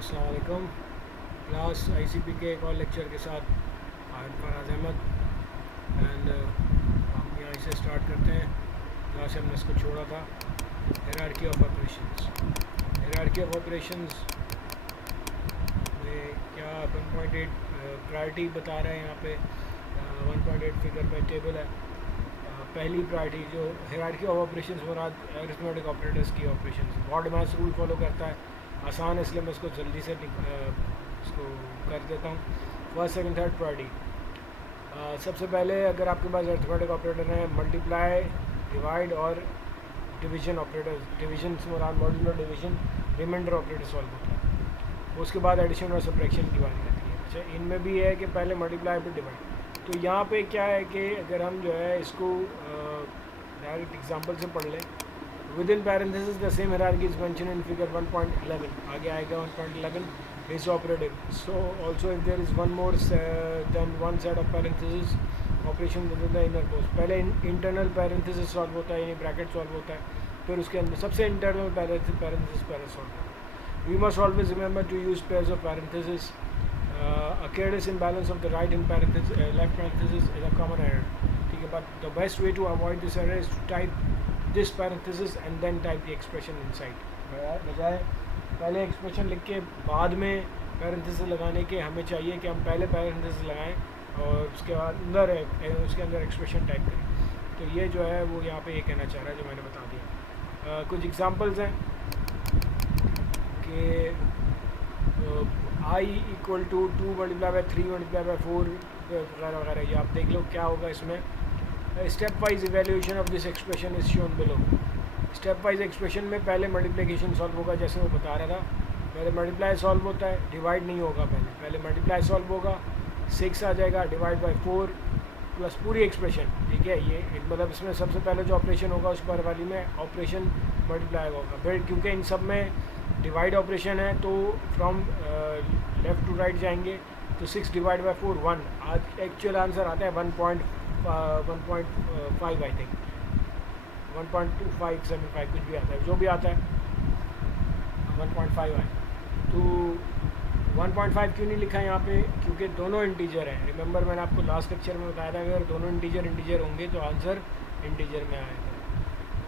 अस्सलाम वालेकुम class ICP के एक और लेक्चर के साथ आहिद फराज अहमद एंड हम यहाँ से स्टार्ट करते हैं जहाँ से हमने इसको छोड़ा था। हायरार्की ऑफ ऑपरेशंस में क्या 1.8 प्रायोरिटी बता रहे हैं यहाँ पे। 1.8 फिगर में टेबल है। पहली प्रायोरिटी जो hierarchy of operations Murad arithmetic operators की ऑपरेशंस बॉड मास रूल फॉलो करता है। आसान है इसलिए मैं इसको जल्दी से इसको कर देता हूँ। First second third priority. सबसे पहले अगर आपके पास अरिथमेटिक ऑपरेटर हैं मल्टीप्लाई डिवाइड और डिवीजन ऑपरेटर्स, डिवीजन से मुराद modular division remainder operator solve होता है। उसके बाद एडिशन और सब्ट्रैक्शन की बारी रहती है। अच्छा, इनमें भी है कि पहले मल्टीप्लाई फिर डिवाइड। तो यहाँ पे क्या है कि अगर हम जो है इसको डायरेक्ट एग्जांपल से पढ़ लें, with in parenthesis the same hierarchy is mention in figure 1.11, आगे आएगा 1.11 is operative. So also if there is one more than one set of parenthesis operation with the inner post. पहले internal parenthesis solve होता है, यानी bracket solve होता है, फिर उसके अंदर सबसे इंटरनल पैरेंथेसिस पहले सॉल्व होता है। We must always remember to use pairs of parenthesis. A careless imbalance of the right and left parenthesis is a common error. ठीक है, but the best way to avoid this error is to type this parenthesis and then type the expression inside. बजाय पहले expression लिख के बाद में parenthesis लगाने के हमें चाहिए कि हम पहले पैरेंथेसिस लगाएं और उसके बाद उसके अंदर एक्सप्रेशन टाइप करें। तो ये जो है वो यहाँ पे ये कहना चाह रहा है जो मैंने बता दिया। कुछ एग्जांपल्स हैं कि I equal to 2 multiply by 3 multiply by 4 वगैरह वगैरह। ये आप देख लो क्या होगा इसमें। Step wise evaluation of this expression is shown below. Step wise expression में पहले मल्टीप्लिकेशन सॉल्व होगा, जैसे वो बता रहा था। पहले मल्टीप्लाई सॉल्व होता है, डिवाइड नहीं होगा। पहले मल्टीप्लाई सॉल्व होगा, 6 आ जाएगा, डिवाइड बाई 4 प्लस पूरी एक्सप्रेशन। ठीक है, ये मतलब इसमें सबसे पहले जो ऑपरेशन होगा उस पर वाली में ऑपरेशन मल्टीप्लाई होगा। फिर क्योंकि इन सब में डिवाइड ऑपरेशन है तो फ्रॉम लेफ़्ट टू राइट जाएंगे, तो 6 डिवाइड बाई 4 1। आज एक्चुअल आंसर आता है 1.5 आई थिंक, 1.2575 कुछ भी आता है, जो भी आता है 1.5 आए। तो 1.5 क्यों नहीं लिखा है यहाँ पे? क्योंकि दोनों इंटीजर हैं। रिमेंबर मैंने आपको लास्ट लेक्चर में बताया था अगर दोनों इंटीजर होंगे तो आंसर इंटीजर में आएगा।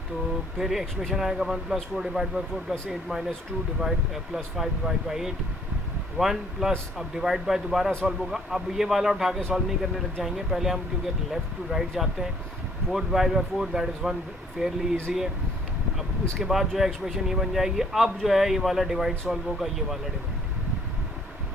तो फिर एक्सप्रेशन आएगा 1 + 4 divide by 4 + 8 - 2 divide plus 5 divide by 8 1 plus अब डिवाइड बाय दोबारा सॉल्व होगा। अब ये वाला उठा के सॉल्व नहीं करने लग जाएंगे, पहले हम क्योंकि लेफ़्ट टू राइट जाते हैं। 4 divide by 4 that is 1, Fairlie easy है। अब इसके बाद जो है एक्सप्रेशन ये बन जाएगी। अब जो है ये वाला डिवाइड सॉल्व होगा, ये वाला डिवाइड।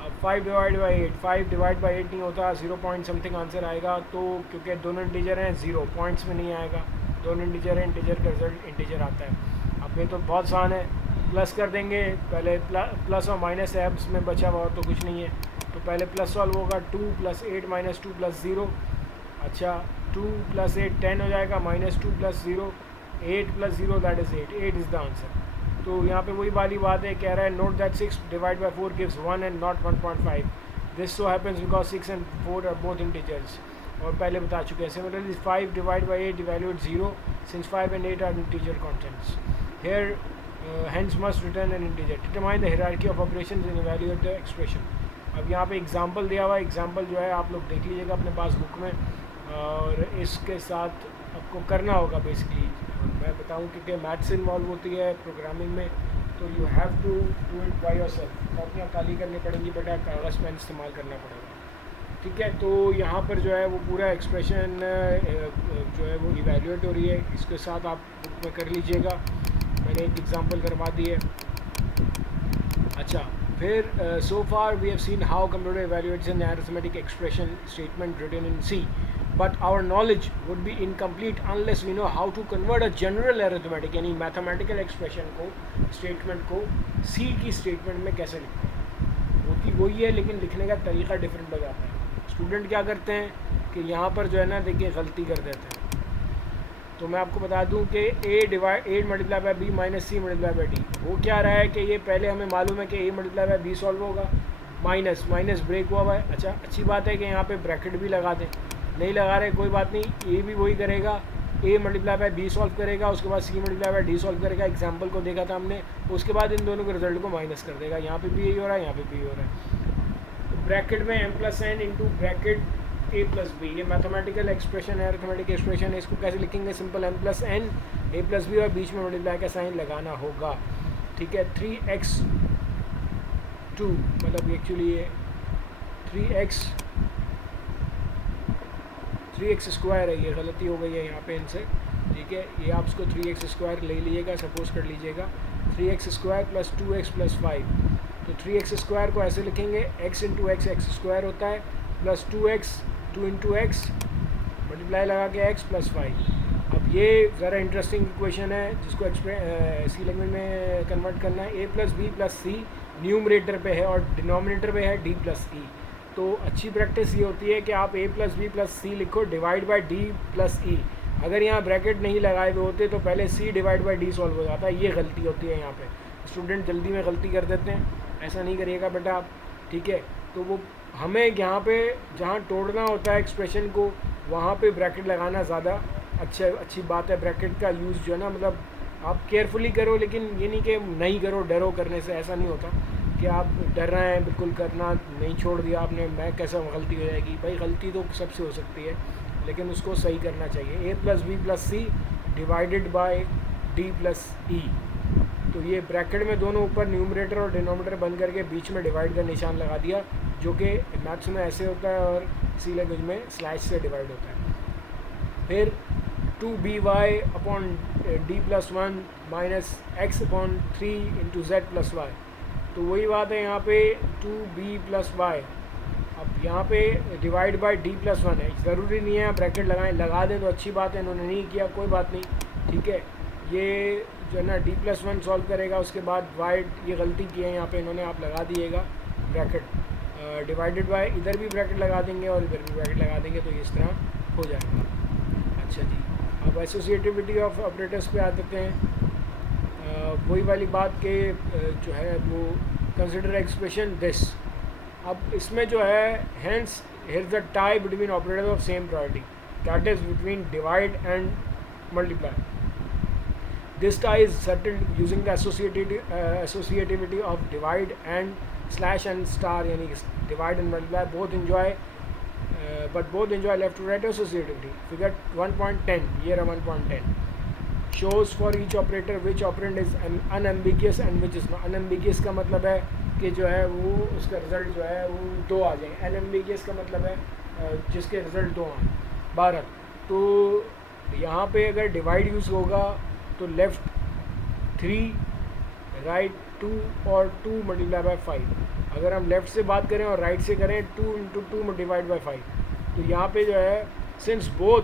अब 5 डिवाइड बाई 8, 5 डिवाइड बाई 8 नहीं होता, 0 पॉइंट समथिंग आंसर आएगा। तो क्योंकि दोनों इंटीजर हैं 0 पॉइंट्स में नहीं आएगा, दोनों इंटीजर हैं, इंटीजर का रिजल्ट इंटीजर आता है। अब ये तो बहुत आसान है, प्लस कर देंगे। पहले प्लस और माइनस है, अब इसमें बचा हुआ तो कुछ नहीं है, तो पहले प्लस सॉल्व होगा। 2 + 8 - 2 + 0। अच्छा, 2 + 8 10 हो जाएगा, -2 + 0 8 + 0 that is 8 8 is the answer. तो यहाँ पे वही वाली बात है, कह रहा है note that 6 divide by 4 gives 1 and not 1.5। This so happens because 6 and 4 are both integers, और पहले बता चुके हैं। Similarly 5 divide by 8 evaluate 0 since 5 and 8 are integer constants. Here hence must return an integer. Determine the hierarchy of operations and evaluate the expression. अब यहाँ पे example दिया हुआ है, एग्जांपल जो है आप लोग देख लीजिएगा अपने पास बुक में, और इसके साथ आपको करना होगा बेसिकली। मैं बताऊँ क्योंकि मैथ्स इन्वॉल्व होती है प्रोग्रामिंग में, तो you have to do it by yourself. कॉपियाँ खाली करनी पड़ेंगी बेटा, कागज़ पेन इस्तेमाल करना पड़ेगा। ठीक है, तो यहाँ पर जो है वो पूरा एक्सप्रेशन जो है वो इवैल्यूएट हो रही है, इसके साथ आप बुक में कर लीजिएगा। मैंने एक एग्जांपल करवा दी है। अच्छा, फिर so far we have seen how computer evaluates an arithmetic expression statement written in C, but our knowledge would be incomplete unless we know how to convert a general arithmetic यानी mathematical expression को, statement को C की statement में कैसे लिखते हैं। होती वही है लेकिन लिखने का तरीका डिफरेंट हो जाता है। स्टूडेंट क्या करते हैं कि यहाँ पर जो है ना, देखिए गलती कर देते हैं। तो मैं आपको बता दूं कि a multiply by b - c multiply by d, वो क्या रहा है कि ये पहले हमें मालूम है कि a multiply by b solve होगा, माइनस ब्रेक हुआ है। अच्छा, अच्छी बात है कि यहाँ पे ब्रैकेट भी लगा दें, नहीं लगा रहे कोई बात नहीं, ये भी वही करेगा, A multiply by B solve करेगा, उसके बाद C multiply by D solve करेगा, एग्जाम्पल को देखा था हमने, उसके बाद इन दोनों के रिजल्ट को माइनस कर देगा। यहाँ पे भी यही हो रहा है, यहाँ पे भी हो रहा है। तो ब्रैकेट में m plus n into bracket a plus b, ये मैथमेटिकल एक्सप्रेशन है, अरिथमेटिक एक्सप्रेशन है। इसको कैसे लिखेंगे? Simple m plus n a plus b और बीच में मल्टीप्लाई का साइन लगाना होगा, ठीक है। 3x2 मतलब एक्चुअली ये 3x स्क्वायर है, ये गलती हो गई है यहाँ पे इनसे, ठीक है। ये आप इसको 3x स्क्वायर ले लीजिएगा, सपोज कर लीजिएगा 3x square plus 2x plus 5। तो 3x स्क्वायर को ऐसे लिखेंगे, x into x x square होता है, plus 2x 2 into x multiply लगा के x प्लस 5। अब ये ज़रा इंटरेस्टिंग इक्वेशन है जिसको सी लैंग्वेज में कन्वर्ट करना है। a plus B plus C numerator पे है और डिनोमिनेटर पे है d प्लस ई। तो अच्छी प्रैक्टिस ये होती है कि आप a प्लस बी प्लस सी लिखो डिवाइड बाय d प्लस ई। अगर यहाँ ब्रैकेट नहीं लगाए हुए होते तो पहले c divide by d solve हो जाता है। ये गलती होती है यहाँ पे, स्टूडेंट जल्दी में गलती कर देते हैं, ऐसा नहीं करिएगा बेटा आप, ठीक है। तो वो हमें यहाँ पे जहाँ तोड़ना होता है एक्सप्रेशन को वहाँ पे ब्रैकेट लगाना ज़्यादा अच्छी बात है। ब्रैकेट का यूज़ जो है ना, मतलब आप केयरफुली करो, लेकिन ये नहीं कि नहीं करो, डरो करने से, ऐसा नहीं होता कि आप डर रहे हैं बिल्कुल करना नहीं छोड़ दिया आपने, मैं कैसा गलती हो जाएगी। भाई गलती तो सबसे हो सकती है, लेकिन उसको सही करना चाहिए। a plus B plus c divided by d plus e. तो ये ब्रैकेट में दोनों ऊपर न्यूमरेटर और डिनोमिनेटर बंद करके बीच में डिवाइड का निशान लगा दिया, जो कि मैथ्स में ऐसे होता है और सी लैंग्वेज में स्लैश से डिवाइड होता है। फिर 2by upon d plus 1 minus X upon 3 into Z plus Y. तो वही बात है यहाँ पे 2b प्लस वाई। अब यहाँ पे डिवाइड बाय d प्लस 1 है, ज़रूरी नहीं है आप ब्रैकेट लगाएं, लगा दें तो अच्छी बात है, इन्होंने नहीं किया कोई बात नहीं, ठीक है। ये जो है ना d प्लस 1 सॉल्व करेगा, उसके बाद y, ये गलती की है यहाँ पे इन्होंने, आप लगा दिएगा ब्रैकेट डिवाइडेड बाय, इधर भी ब्रैकेट लगा देंगे और इधर भी ब्रैकेट लगा देंगे, तो इस तरह हो जाएगा। अच्छा जी, अब एसोसिएटिविटी ऑफ ऑपरेटर्स पे आ जाते हैं। वही वाली बात के जो है वो कंसिडर एक्सप्रेशन दिस। अब इसमें जो है hence here the tie between operators of same priority, that is between divide and multiply. This tie is settled using the associativity of divide and slash and star, यानी divide and multiply both enjoy but both enjoy left to right associativity. Figure 1.10, year 1.10 shows for each operator which operand is unambiguous and which is not. Unambiguous का मतलब है कि जो है वो उसका result जो है वो 2 आ जाए। unambiguous का मतलब है जिसके रिजल्ट 2 आए। 12। तो यहाँ पे अगर डिवाइड यूज़ होगा तो लेफ़्ट 3 राइट 2 और 2 मल्टीप्लाई बाय 5। अगर हम लेफ़्ट से बात करें और राइट से करें 2 इंटू 2 डिवाइड बाय 5। तो यहाँ पे जो है सिंस बोथ,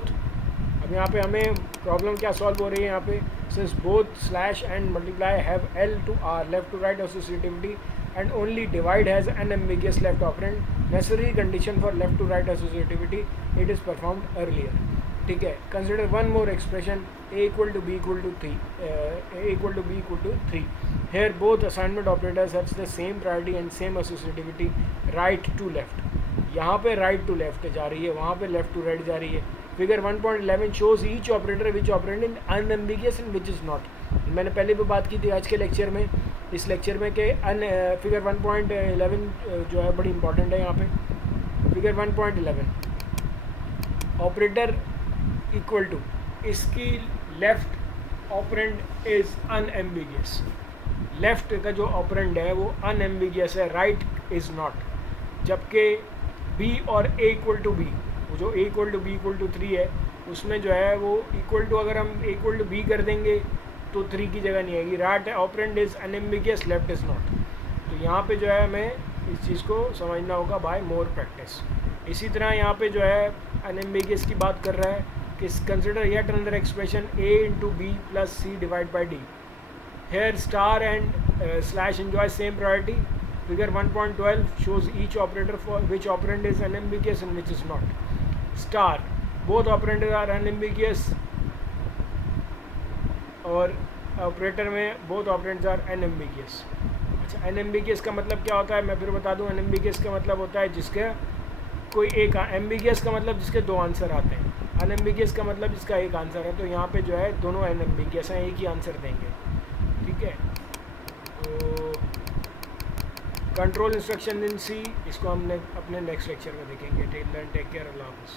अब यहाँ पे हमें प्रॉब्लम क्या सॉल्व हो रही है यहाँ पे, since both slash and multiply have L to R left to right associativity and only divide has unambiguous left operand, necessary condition for left to right associativity, it is performed earlier, ठीक है। Consider one more expression a equal to b equal to 3 here both assignment operators have the same priority and same associativity right to left. यहाँ पे right to left जा रही है, वहाँ पे left to right जा रही है। Figure 1.11 shows each operator which operand in unambiguous and which is not. मैंने पहले भी बात की थी आज के लेक्चर में, इस लेक्चर में कि फिगर 1.11 जो है बड़ी इंपॉर्टेंट है यहाँ पे। फिगर 1.11 ऑपरेटर इक्वल टू, इसकी left operand is unambiguous, left का जो ऑपरेंड है वो अनएम्बिगियस है, राइट इज़ नॉट। जबकि b और a इक्वल टू बी, वो जो a equal to b equal to 3 है उसमें जो है वो इक्वल टू, अगर हम a इक्वल टू बी कर देंगे तो 3 की जगह नहीं आएगी। Right operand is unambiguous, left is not. तो यहाँ पे जो है हमें इस चीज़ को समझना होगा बाय मोर प्रैक्टिस। इसी तरह यहाँ पे जो है अनएम्बिगियस की बात कर रहा है कि consider yet another expression a into b plus c divide by d. Here star and slash enjoy same priority. Figure 1.12 shows each operator for which operand is unambiguous and which is not. Star, both operands are unambiguous, और operator में both operands are unambiguous। अच्छा, unambiguous का मतलब क्या होता है मैं फिर बता दूं। unambiguous का मतलब होता है जिसके कोई एक, ambiguous का मतलब जिसके 2 आंसर आते हैं। अनएम्बिगियस का मतलब इसका एक आंसर है, तो यहाँ पे जो है दोनों अनएम्बिगियस हैं, एक ही आंसर देंगे। ठीक है, तो कंट्रोल इंस्ट्रक्शन इन सी इसको हमने अपने नेक्स्ट लेक्चर में देखेंगे। टेक केयर, अल्लाह हाफ़िज़।